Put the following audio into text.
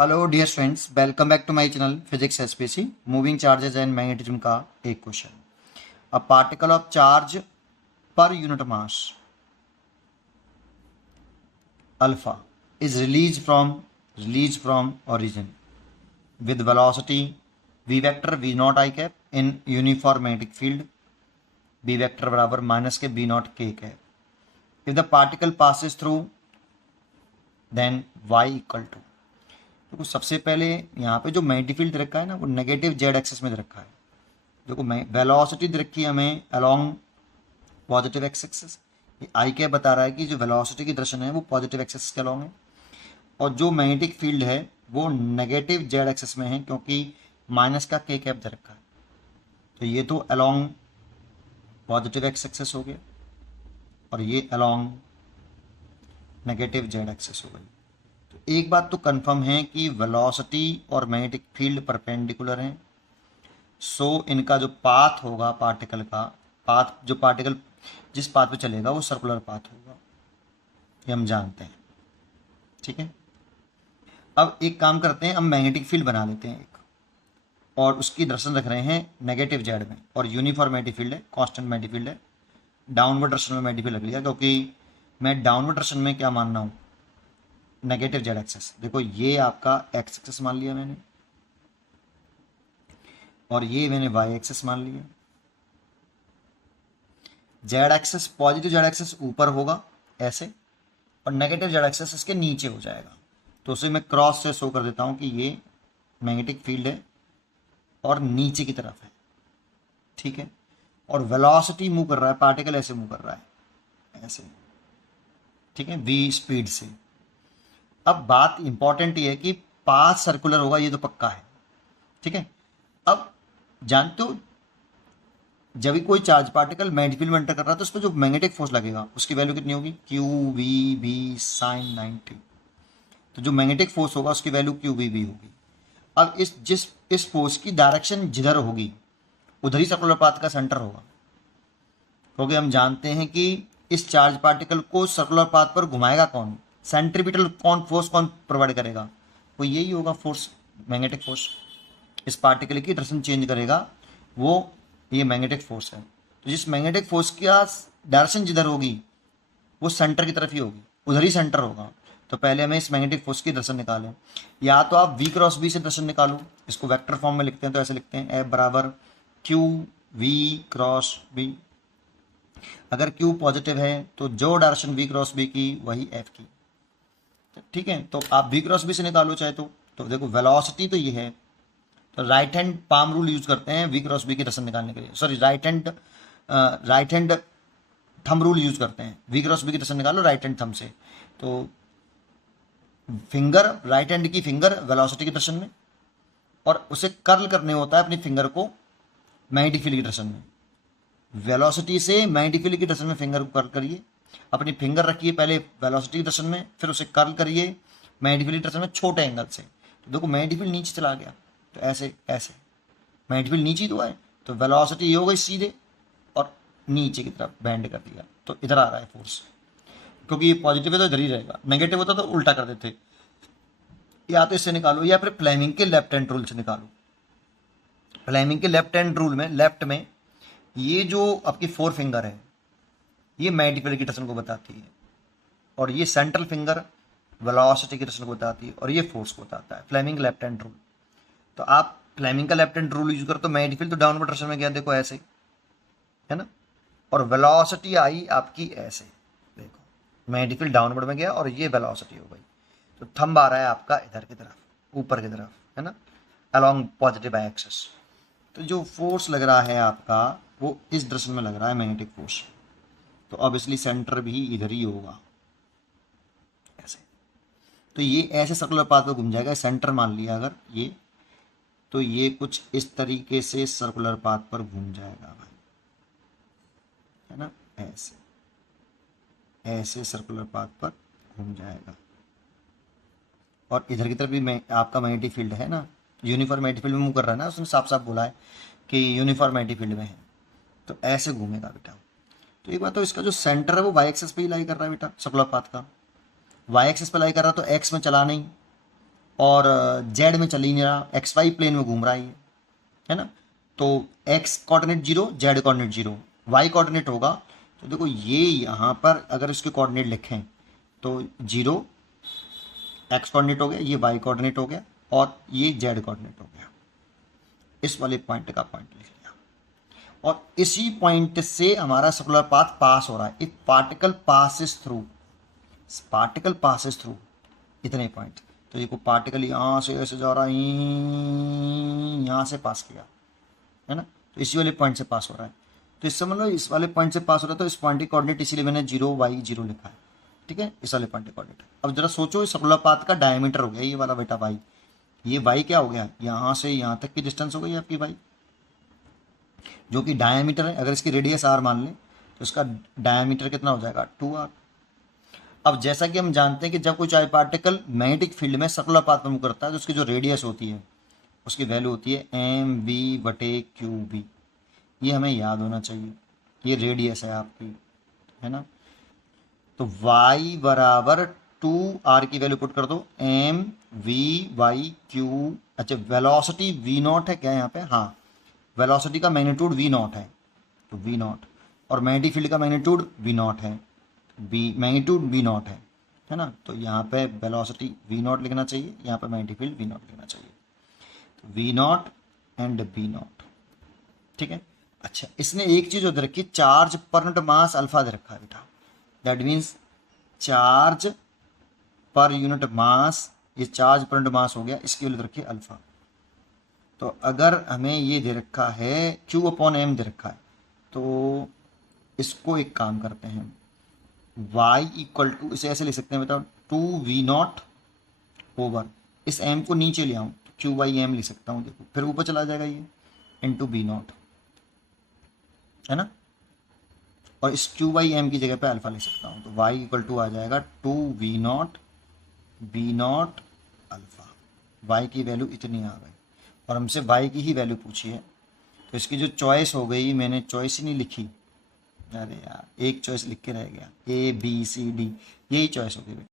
Hello dear students, welcome back to my channel physics SPC. Moving charges and magnetism का एक question. A particle of charge per unit mass alpha is release from origin with velocity v vector v naught I cap in uniform magnetic field b vector बराबर minus के b naught k cap if the particle passes through then y equal to। तो सबसे पहले यहाँ पे जो magnetic field दे रखा है ना, वो नेगेटिव जेड एक्सिस में दे रखा है। देखो वेलोसिटी दे रखी है हमें अलोंग पॉजिटिव एक्स एक्सिस। आई क्या बता रहा है कि जो वेलोसिटी की डायरेक्शन है वो पॉजिटिव एक्सिस के अलोंग है, और जो मैग्नेटिक फील्ड है वो नेगेटिव जेड एक्सिस में है, क्योंकि माइनस का के कैप दे रखा है। तो ये तो अलोंग पॉजिटिव एक्स एक्सिस हो गया, और ये अलोंग नेगेटिव जेड एक्सिस हो गई। तो एक बात तो कंफर्म है कि वेलोसिटी और मैग्नेटिक फील्ड परपेंडिकुलर हैं। सो इनका जो पाथ होगा, पार्टिकल का पाथ, जो पार्टिकल जिस पाथ पे चलेगा वो सर्कुलर पाथ होगा, ये हम जानते हैं। ठीक है, अब एक काम करते हैं, हम मैग्नेटिक फील्ड बना लेते हैं एक, और उसकी डायरेक्शन रख रहे हैं नेगेटिव जेड में, और यूनिफॉर्म मैग्नेटिक फील्ड है, कांस्टेंट मैग्नेटिक फील्ड है। डाउनवर्ड डायरेक्शन में मैग्नेटिक फील्ड रख लिया, क्योंकि मैं डाउनवर्ड डायरेक्शन में क्या मान रहा हूँ, नेगेटिव जेड एक्सेस। देखो ये आपका एक्स एक्सेस मान लिया मैंने, और ये मैंने वाई एक्सेस मान लिया। Z axis, positive Z axis ऊपर होगा ऐसे, और नेगेटिव जेड एक्सेस इसके नीचे हो जाएगा। तो उसे मैं क्रॉस से शो कर देता हूँ कि ये मैग्नेटिक फील्ड है और नीचे की तरफ है। ठीक है, और वेलोसिटी मूव कर रहा है, पार्टिकल ऐसे मूव कर रहा है ऐसे। ठीक है, वी स्पीड से। अब बात इंपॉर्टेंट ये है कि पाथ सर्कुलर होगा, ये तो पक्का है। ठीक है, अब जानते हो जब भी कोई चार्ज पार्टिकल मैग्नेटिक फील्ड में एंटर कर रहा है तो उस पर जो मैग्नेटिक फोर्स लगेगा उसकी वैल्यू कितनी होगी, क्यू वी बी साइन 90। तो जो मैग्नेटिक फोर्स होगा उसकी वैल्यू क्यू वी बी होगी। अब इस फोर्स की डायरेक्शन जिधर होगी उधर ही सर्कुलर पाथ का सेंटर होगा, क्योंकि हम जानते हैं कि इस चार्ज पार्टिकल को सर्कुलर पाथ पर घुमाएगा कौन, सेंट्रीपिटल फोर्स कौन प्रोवाइड करेगा, वो यही होगा फोर्स, मैग्नेटिक फोर्स। इस पार्टिकल की डायरेक्शन चेंज करेगा वो, ये मैग्नेटिक फोर्स है। तो जिस मैग्नेटिक फोर्स की डायरेक्शन जिधर होगी वो सेंटर की तरफ ही होगी, उधर ही सेंटर होगा। तो पहले हमें इस मैग्नेटिक फोर्स की डायरेक्शन निकालें। या तो आप v क्रॉस बी से डायरेक्शन निकालो, इसको वेक्टर फॉर्म में लिखते हैं, तो ऐसे लिखते हैं F बराबर क्यू वी क्रॉस बी। अगर Q पॉजिटिव है तो जो डायरेक्शन v क्रॉस बी की वही F की। ठीक है, तो आप v क्रॉस बी से निकालो चाहे तो देखो वेलोसिटी तो ये है, तो right hand palm rule use करते हैं v क्रॉस बी की डायरेक्शन निकालने के लिए। Sorry, right hand thumb rule use करते हैं, v क्रॉस बी की डायरेक्शन निकालो राइट हैंड थंब से। तो फिंगर, राइट हैंड की फिंगर वेलोसिटी की डायरेक्शन में, और उसे कर्ल करने होता है अपनी फिंगर को मैग्नेटिक फील्ड की डायरेक्शन में। वेलोसिटी से मैग्नेटिक फील्ड की डायरेक्शन में फिंगर को कर्ल करिए, अपनी फिंगर रखिए पहले वेलोसिटी की डायरेक्शन में, फिर उसे कर्ल करिए मैग्नेटिक फील्ड की डायरेक्शन में छोटे एंगल से। तो देखो मैग्नेटिक फील्ड नीचे चला गया, तो ऐसे ऐसे मैग्नेटिक फील्ड नीचे तो है, तो वेलोसिटी ये हो गई सीधे, और नीचे की तरफ बैंड कर दिया, तो इधर आ रहा है फोर्स। क्योंकि ये पॉजिटिव है तो इधर ही रहेगा, नेगेटिव होता तो उल्टा कर देते, या तो इससे निकालो या फिर फ्लेमिंग के लेफ्ट हैंड रूल से निकालो। फ्लेमिंग के लेफ्ट हैंड रूल में लेफ्ट में ये जो आपकी फोर फिंगर है ये मैग्नेटिक फील्ड की डायरेक्शन को बताती है, और ये सेंट्रल फिंगर वेलोसिटी की डायरेक्शन को बताती है, और ये फोर्स को बताता है, फ्लेमिंग लेफ्ट हैंड रूल। तो आप फ्लेमिंग का लेफ्ट हैंड रूल यूज करो तो मैग्नेटिक फील्ड तो डाउनवर्ड डायरेक्शन में गया, देखो ऐसे, है ना, और वेलोसिटी आई आपकी ऐसे, देखो मैग्नेटिक फील्ड डाउनवर्ड में गया और ये वेलोसिटी हो गई। तो थंब आ रहा है आपका इधर की तरफ, ऊपर की तरफ, है ना, अलोंग पॉजिटिव एक्सिस। तो जो फोर्स लग रहा है आपका वो इस डायरेक्शन में लग रहा है, मैग्नेटिक फोर्स। तो ऑब्वियसली सेंटर भी इधर ही होगा ऐसे। तो ये ऐसे सर्कुलर पाथ पे घूम जाएगा, सेंटर मान लिया अगर ये, तो ये कुछ इस तरीके से सर्कुलर पाथ पर घूम जाएगा भाई, है ना, ऐसे ऐसे सर्कुलर पाथ पर घूम जाएगा। और इधर की तरफ भी आपका मैग्नेटिक फील्ड है ना, यूनिफॉर्म मैग्नेटिक फील्ड में मूव कर रहा है ना, उसने साफ साफ बोला है कि यूनिफॉर्म मैग्नेटिक फील्ड में है, तो ऐसे घूमेगा बेटा। तो एक बात तो इसका जो सेंटर है वो वाई एक्सिस पे ही लाई कर रहा है बेटा, सर्कुलर पाथ का वाई एक्सिस पे लाई कर रहा है, तो एक्स में चला नहीं, और जेड में चल ही नहीं रहा, एक्स वाई प्लेन में घूम रहा है ना। तो X coordinate 0, Z coordinate 0, Y coordinate होगा। तो देखो ये यहाँ पर अगर इसके कोऑर्डिनेट लिखें तो 0 एक्स कोऑर्डिनेट हो गया, ये वाई कोऑर्डिनेट हो गया, और ये जेड कोऑर्डिनेट हो गया। इस वाले पॉइंट का पॉइंट लिख लिया, और इसी पॉइंट से हमारा सर्कुलर पाथ पास हो रहा है। If particle passes through, particle passes through इतने पॉइंट, तो देखो पार्टिकल यहाँ से ऐसे जा रहा है, यहाँ से पास किया है ना, तो इसी वाले पॉइंट से पास हो रहा है। तो इससे मतलब इस वाले पॉइंट से पास हो रहा है, तो इस पॉइंट की कोऑर्डिनेट इसीलिए मैंने 0 y 0 लिखा है, ठीक है, इस वाले पॉइंट की कोऑर्डिनेट। अब जरा सोचो, इस सर्कुलर पाथ का डायमीटर हो गया ये वाला बेटा y, ये y क्या हो गया, यहाँ से यहाँ तक की डिस्टेंस हो गई आपकी y, जो कि डायमीटर है। अगर इसकी रेडियस r मान लें तो इसका डायमीटर कितना हो जाएगा, 2r। अब जैसा कि हम जानते हैं कि जब कोई चार्ज पार्टिकल मैग्नेटिक फील्ड में सर्कुलर पाथ में मूव करता है तो उसकी जो रेडियस होती है उसकी वैल्यू होती है mv/qb। ये हमें याद होना चाहिए, ये रेडियस है आपकी, है ना। तो y बराबर 2r की वैल्यू पुट कर दो, mv/q। अच्छा, वेलोसिटी v0 है क्या यहाँ पे, हाँ, वेलोसिटी का मैग्नीट्यूड v0 है, तो v0, और मैग्नेटिक फील्ड का मैग्नीट्यूड v0 है, मैग्नीट्यूड v0 है ना। तो यहाँ पे वेलोसिटी v0 लिखना चाहिए, यहाँ पे मैग्नेटिक फील्ड v0 लिखना चाहिए, तो v0 एंड v0, ठीक है। अच्छा, इसने एक चीज उधर रखी, charge per unit mass alpha दे रखा है बेटा, that means charge per unit मास, ये चार्ज पर यूनिट मास हो गया, इसकी वैल्यू रखी अल्फा। तो अगर हमें ये दे रखा है Q/m दे रखा है, तो इसको एक काम करते हैं, y इक्वल टू, इसे ऐसे लिख सकते हैं बेटा, 2v0 ओवर, इस m को नीचे ले आऊँ तो Q/m लिख सकता हूँ, देखो फिर ऊपर चला जाएगा ये, इंटू v0, है ना, और इस Q/m की जगह पे अल्फा लिख सकता हूँ, तो y इक्वल टू आ जाएगा 2v0 v0 अल्फा। y की वैल्यू इतनी आ गई, और हमसे y की ही वैल्यू पूछी है, तो इसकी जो चॉइस हो गई, मैंने चॉइस ही नहीं लिखी, अरे यार एक चॉइस लिख के रह गया, A B C D, यही चॉइस हो गई।